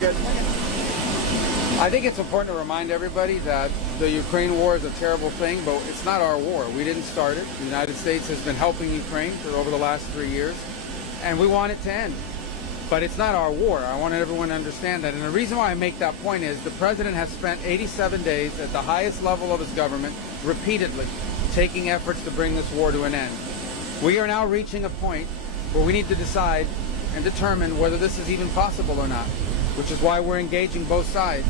we got. I think it's important to remind everybody that the Ukraine war is a terrible thing, but it's not our war. We didn't start it. The United States has been helping Ukraine for over the last 3 years, and we want it to end. But it's not our war. I want everyone to understand that. And the reason why I make that point is the president has spent 87 days at the highest level of his government repeatedly taking efforts to bring this war to an end. We are now reaching a point where we need to decide and determine whether this is even possible or not, which is why we're engaging both sides.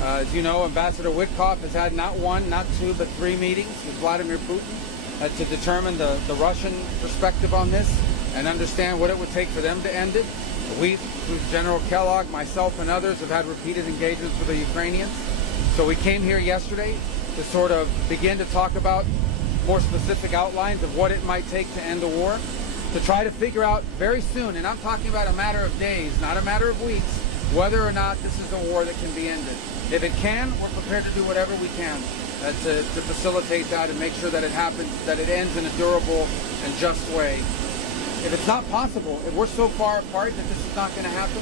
As you know, Ambassador Witkoff has had not one, not two, but 3 meetings with Vladimir Putin to determine the Russian perspective on this and understand what it would take for them to end it. We, through General Kellogg, myself, and others, have had repeated engagements with the Ukrainians. So we came here yesterday to sort of begin to talk about more specific outlines of what it might take to end the war, to try to figure out very soon, and I'm talking about a matter of days, not a matter of weeks, whether or not this is a war that can be ended. If it can, we're prepared to do whatever we can to facilitate that and make sure that it happens, that it ends in a durable and just way. If it's not possible, if we're so far apart that this is not going to happen,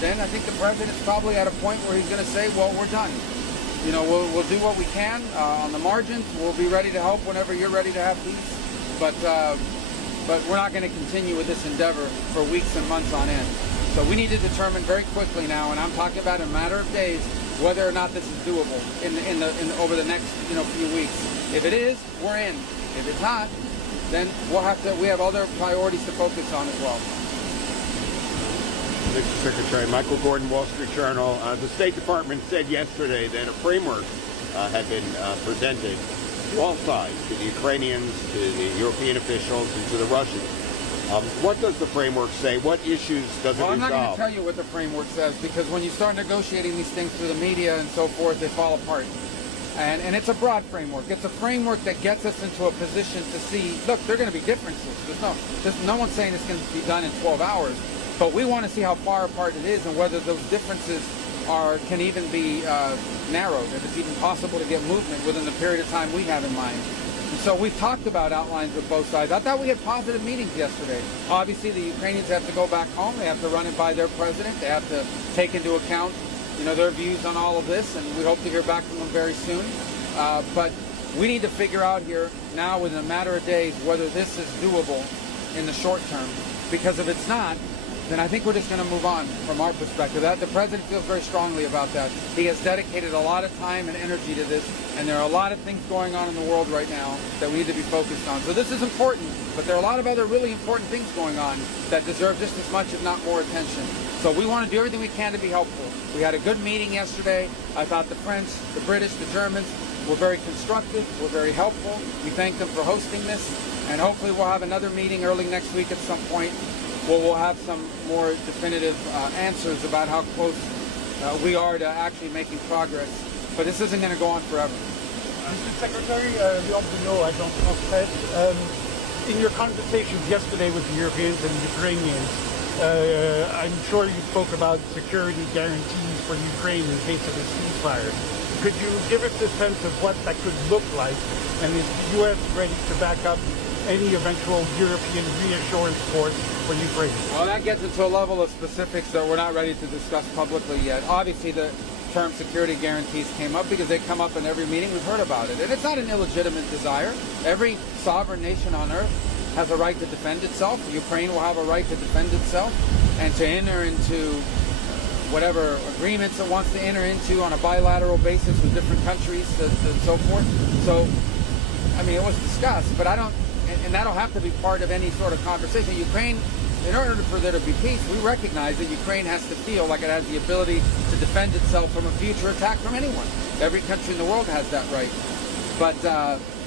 then I think the president's probably at a point where he's going to say, well, we're done. You know, we'll do what we can on the margins. We'll be ready to help whenever you're ready to have peace. But we're not going to continue with this endeavor for weeks and months on end. So we need to determine very quickly now, and I'm talking about in a matter of days, whether or not this is doable over the next few weeks. If it is, we're in. If it's not, then we have other priorities to focus on as well. Mr. Secretary, Michael Gordon, Wall Street Journal. The State Department said yesterday that a framework had been presented to all sides, to the Ukrainians, to the European officials, and to the Russians. What does the framework say? What issues does it resolve? I'm not going to tell you what the framework says, because when you start negotiating these things through the media and so forth, they fall apart. And it's a broad framework. It's a framework that gets us into a position to see, look, there are going to be differences. There's no one's saying it's going to be done in 12 hours. But we want to see how far apart it is and whether those differences can even be narrowed, if it's even possible to get movement within the period of time we have in mind. And so we've talked about outlines with both sides. I thought we had positive meetings yesterday. Obviously, the Ukrainians have to go back home. They have to run it by their president. They have to take into account their views on all of this, and we hope to hear back from them very soon. But we need to figure out here now, within a matter of days, whether this is doable in the short term. Because if it's not, then I think we're just going to move on from our perspective. The president feels very strongly about that. He has dedicated a lot of time and energy to this, and there are a lot of things going on in the world right now that we need to be focused on. So this is important, but there are a lot of other really important things going on that deserve just as much, if not more, attention. So we want to do everything we can to be helpful. We had a good meeting yesterday. I thought the French, the British, the Germans were very constructive, were very helpful. We thank them for hosting this, and hopefully we'll have another meeting early next week at some point where we'll have some more definitive answers about how close we are to actually making progress. But this isn't going to go on forever. Mr. Secretary, we also know, I don't know, in your conversations yesterday with the Europeans and the Ukrainians, I'm sure you spoke about security guarantees for Ukraine in case of a ceasefire. Could you give us a sense of what that could look like, and is the U.S. ready to back up any eventual European reassurance force for Ukraine? Well, that gets into a level of specifics that we're not ready to discuss publicly yet. Obviously, the term security guarantees came up because they come up in every meeting. We've heard about it. And it's not an illegitimate desire. Every sovereign nation on earth has a right to defend itself. Ukraine will have a right to defend itself and to enter into whatever agreements it wants to enter into on a bilateral basis with different countries and so forth. So, I mean, it was discussed, but and that'll have to be part of any sort of conversation. Ukraine, in order for there to be peace, we recognize that Ukraine has to feel like it has the ability to defend itself from a future attack from anyone. Every country in the world has that right. But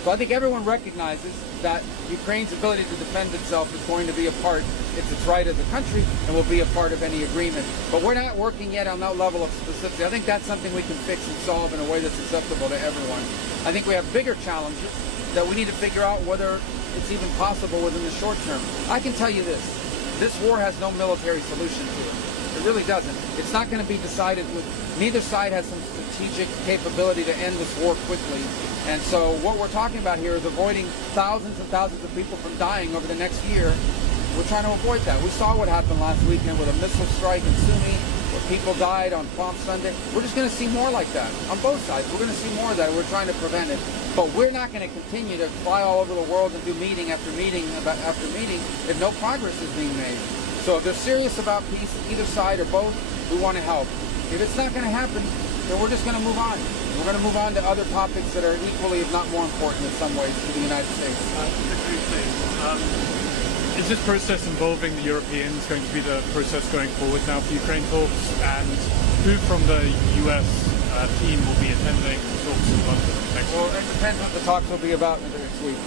so I think everyone recognizes that Ukraine's ability to defend itself is going to be a part, it's its right as a country, and will be a part of any agreement. But we're not working yet on that level of specificity. I think that's something we can fix and solve in a way that's acceptable to everyone. I think we have bigger challenges that we need to figure out whether it's even possible within the short term. I can tell you this war has no military solution to it. It really doesn't. It's not going to be decided with, neither side has some strategic capability to end this war quickly. And so what we're talking about here is avoiding thousands and thousands of people from dying over the next year. We're trying to avoid that. We saw what happened last weekend with a missile strike in Sumy where people died on Palm Sunday. We're just going to see more like that on both sides. We're going to see more of that. We're trying to prevent it. But we're not going to continue to fly all over the world and do meeting after meeting after meeting if no progress is being made. So if they're serious about peace, either side or both, we want to help. If it's not going to happen, then we're just going to move on. We're going to move on to other topics that are equally, if not more important in some ways, to the United States. Is this process involving the Europeans going to be the process going forward now for Ukraine talks? And who from the US team will be attending talks in London next week? Well, it depends what the talks will be about next week.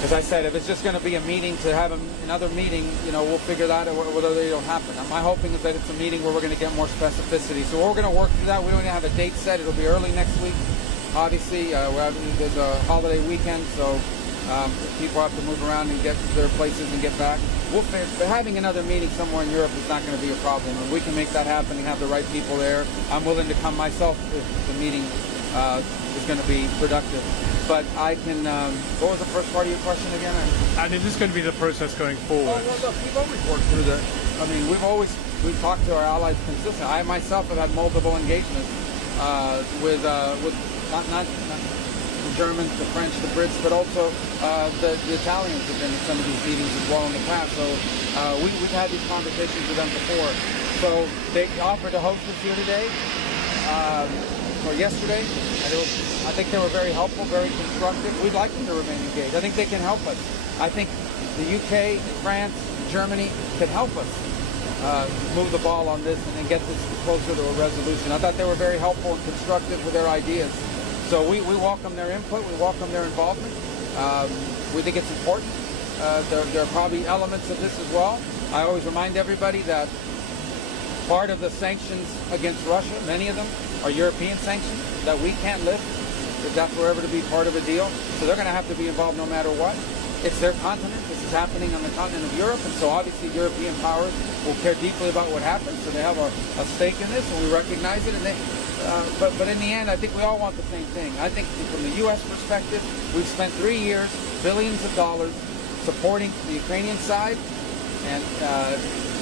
As I said, if it's just going to be a meeting to have another meeting, we'll figure that out whether it'll happen. My hoping is that it's a meeting where we're going to get more specificity. So we're going to work through that. We don't even have a date set. It'll be early next week. Obviously, there's a holiday weekend, so people have to move around and get to their places and get back. But having another meeting somewhere in Europe is not going to be a problem. And we can make that happen and have the right people there. I'm willing to come myself if the meeting is going to be productive. But I can, what was the first part of your question again? And is this going to be the process going forward? Oh, well, look, we've always worked through that. I mean, we've talked to our allies consistently. I myself have had multiple engagements with not the Germans, the French, the Brits, but also the Italians have been in some of these meetings as well in the past. So we've had these conversations with them before. So they offered to host us here today. Or yesterday. I think they were very helpful, very constructive. We'd like them to remain engaged. I think they can help us. I think the UK, France, Germany can help us move the ball on this and get this closer to a resolution. I thought they were very helpful and constructive with their ideas. So we welcome their input. We welcome their involvement. We think it's important. There are probably elements of this as well. I always remind everybody that part of the sanctions against Russia, many of them, are European sanctions that we can't lift if that's ever to be part of a deal. So they're going to have to be involved no matter what. It's their continent. This is happening on the continent of Europe, and so obviously European powers will care deeply about what happens. So they have a stake in this, and we recognize it. And but in the end, I think we all want the same thing. I think from the U.S. perspective, we've spent 3 years, billions of dollars, supporting the Ukrainian side, and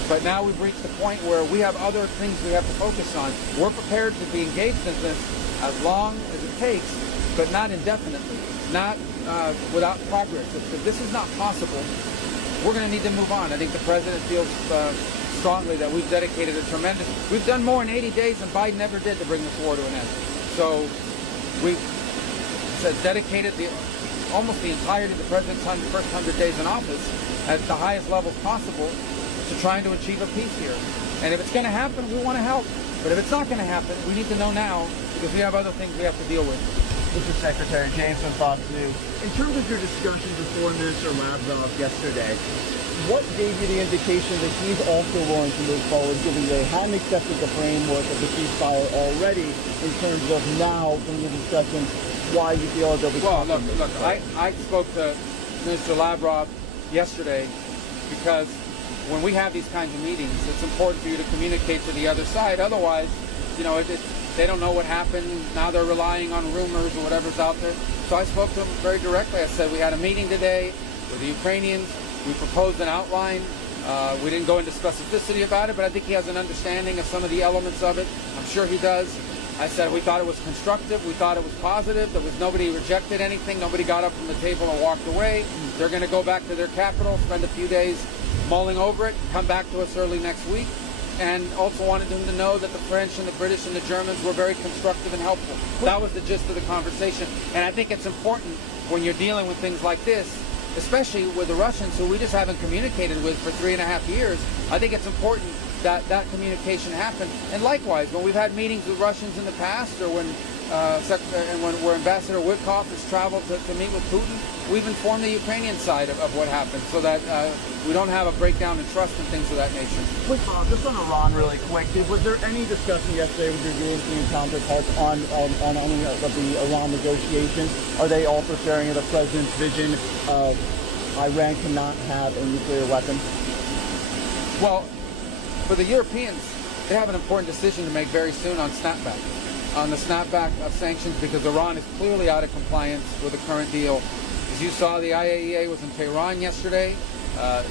but now we've reached the point where we have other things we have to focus on. We're prepared to be engaged in this as long as it takes, but not indefinitely, not without progress. If this is not possible, we're going to need to move on. I think the president feels strongly that we've dedicated we've done more in 80 days than Biden ever did to bring this war to an end. So we've dedicated almost the entirety of the president's first 100 days in office at the highest levels possible to trying to achieve a peace here. And if it's going to happen, we want to help. But if it's not going to happen, we need to know now because we have other things we have to deal with. Mr. Secretary, James from Fox News. In terms of your discussions with Foreign Minister Lavrov yesterday, what gave you the indication that he's also willing to move forward, given they hadn't accepted the framework of the ceasefire already, in terms of now, from your discussions, why you feel as though we Well, look, I spoke to Minister Lavrov yesterday because when we have these kinds of meetings, it's important for you to communicate to the other side. Otherwise, they don't know what happened. Now they're relying on rumors or whatever's out there. So I spoke to him very directly. I said, we had a meeting today with the Ukrainians. We proposed an outline. We didn't go into specificity about it, but I think he has an understanding of some of the elements of it. I'm sure he does. I said we thought it was constructive. We thought it was positive. Nobody rejected anything. Nobody got up from the table and walked away. They're going to go back to their capital, spend a few days mulling over it, come back to us early next week. And also wanted him to know that the French and the British and the Germans were very constructive and helpful. That was the gist of the conversation. And I think it's important when you're dealing with things like this, especially with the Russians, who we just haven't communicated with for 3.5 years. I think it's important that that communication happen. And likewise, when we've had meetings with Russians in the past, or when Ambassador Witkoff has traveled to meet with Putin, we've informed the Ukrainian side of what happened, so that we don't have a breakdown in trust and things of that nature. Quick, just on Iran really quick, was there any discussion yesterday with your European counterparts on any of the Iran negotiations? Are they also sharing the president's vision of Iran cannot have a nuclear weapon? Well, for the Europeans, they have an important decision to make very soon on snapback. On the snapback of sanctions, because Iran is clearly out of compliance with the current deal. As you saw, the IAEA was in Tehran yesterday.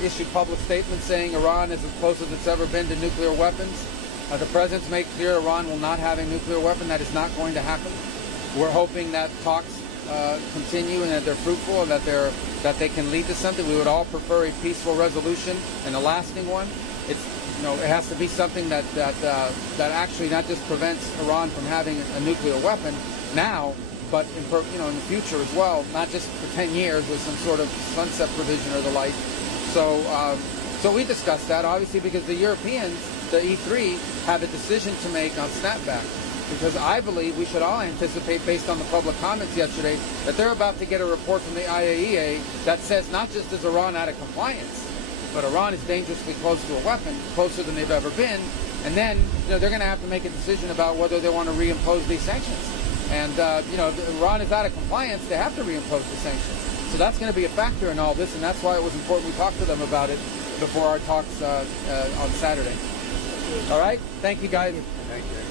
issued public statements saying Iran is as close as it's ever been to nuclear weapons. The president's made clear Iran will not have a nuclear weapon. That is not going to happen. We're hoping that talks continue and that they're fruitful and that they can lead to something. We would all prefer a peaceful resolution and a lasting one. It has to be something that actually not just prevents Iran from having a nuclear weapon now, but in the future as well, not just for 10 years with some sort of sunset provision or the like. So we discussed that, obviously, because the Europeans, the E3, have a decision to make on snapback. Because I believe we should all anticipate, based on the public comments yesterday, that they're about to get a report from the IAEA that says not just is Iran out of compliance, but Iran is dangerously close to a weapon, closer than they've ever been. And then they're going to have to make a decision about whether they want to reimpose these sanctions. And if Iran is out of compliance, they have to reimpose the sanctions. So that's going to be a factor in all this, and that's why it was important we talked to them about it before our talks on Saturday. All right? Thank you, guys. Thank you.